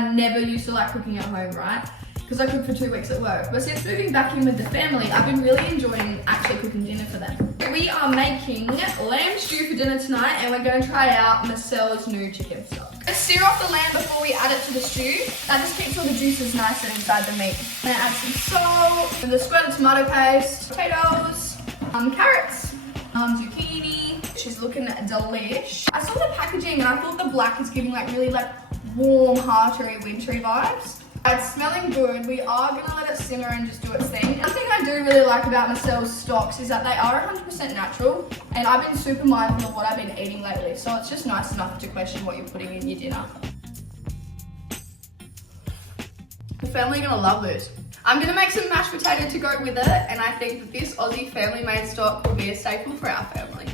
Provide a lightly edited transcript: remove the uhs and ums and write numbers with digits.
I never used to like cooking at home, right? Because I cooked for 2 weeks at work. But since moving back in with the family, I've been really enjoying actually cooking dinner for them. We are making lamb stew for dinner tonight, and we're going to try out Massel's new chicken stock. Let's sear off the lamb before we add it to the stew. That just keeps all the juices nice and inside the meat. I'm gonna add some salt, with a squirt of tomato paste, potatoes, carrots, zucchini. She's looking delish. I saw the packaging and I thought the black is giving like really like warm, hearty, wintry vibes. It's smelling good. We are gonna let it simmer and just do its thing. One thing I do really like about Massel's stocks is that they are 100% natural, and I've been super mindful of what I've been eating lately, so it's just nice enough to question what you're putting in your dinner. The family are gonna love this. I'm gonna make some mashed potato to go with it, and I think that this Aussie family made stock will be a staple for our family.